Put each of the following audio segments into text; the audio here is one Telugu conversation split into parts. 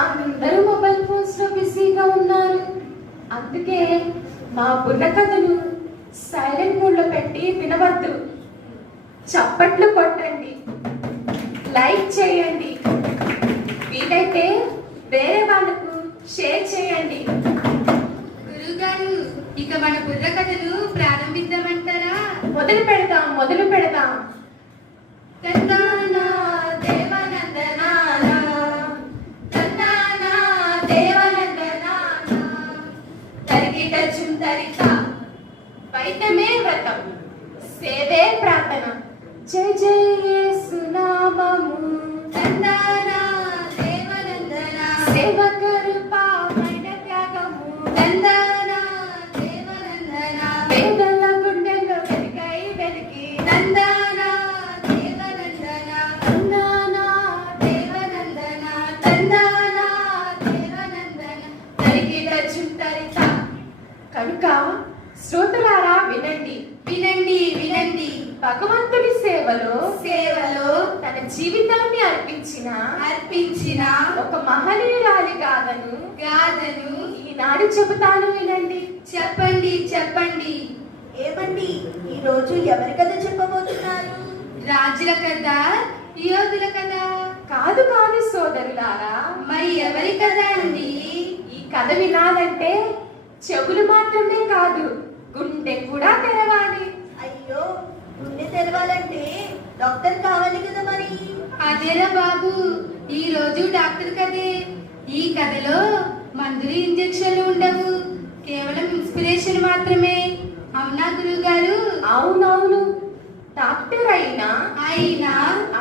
అందరూ మొబైల్ ఫోన్స్ లో బిజీగా ఉన్నారు. అందుకే మా బుర్ర కథలు సైలెంట్ మోడ్ లో పెట్టి వినవద్దు. చప్పట్లు కొట్టండి, లైక్ చేయండి, వీలైతే వేరే వాళ్ళకు షేర్ చేయండి. గురుగారు, ఇక మన బుర్ర కథలు ప్రారంభిద్దామంటారా? మొదలు పెడదాం. తందానా దేవనందనానా, తందానా దేవనందనానా, తరిగిట చుందరిత, వైద్యమే వ్రతం, సేవే ప్రార్థన, జయ జయ యేసు నామము. తందానా దేవనందనా, సేవకరూపమైన త్యాగము, తందానా దేవనందనా, పేదల గుండెల్లో వెలికి తందానా దేవనందనా, తందానా దేవనందనా, తందానా దేవనందనా. తరిగిట చుందరిత. కనుక శ్రోతలారా వినండి, వినండి వినండి, భగవంతుడి సేవలో తన తన జీవితాన్ని అర్పించిన ఒక ఒక మహనీయురాలి గాథను గాథను ఈనాడు చెబుతాను, వినండి. చెప్పండి. ఏమండి, ఈ రోజు ఎవరి కథ చెప్పబోతున్నారు? రాజుల కథ, యోధుల కథ? కాదు సోదరులారా, మరి ఎవరి కథ అండి? ఈ కథ వినాలంటే చెవులు మాత్రమే కాదు, గుండె కూడా తెరవాలి. అయ్యో, గుండె తెరవాలంటే డాక్టర్ కావాలి కదా మరి. అదేరా బాబు, ఈ రోజు డాక్టర్ కథే. ఈ కథలో మందులు ఇంజెక్షన్లు ఉండవు, కేవలం ఇన్స్పిరేషన్ మాత్రమే. అవునా గురువు గారు? అవునవును. డాక్టర్ అయినా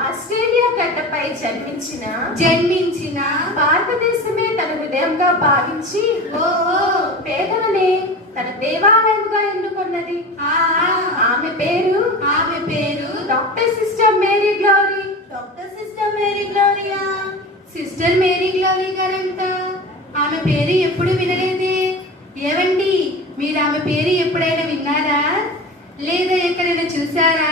ఆస్ట్రేలియా గడ్డపై జన్మించిన భారతదేశమే తన హృదయంగా భావించి ఓహో, పేదలనే తన దేవాలయంగా ఎన్నుకున్నది. ఆమె పేరు doctor sister Mary Glory. Doctor sister Mary Gloria? Sister Mary Glory గారంట. ఆమె పేరు ఎప్పుడు వినలేదే. ఏవండి, మీరు ఆమె పేరు ఎప్పుడైనా విన్నారా? లేదా ఎక్కడైనా చూసారా?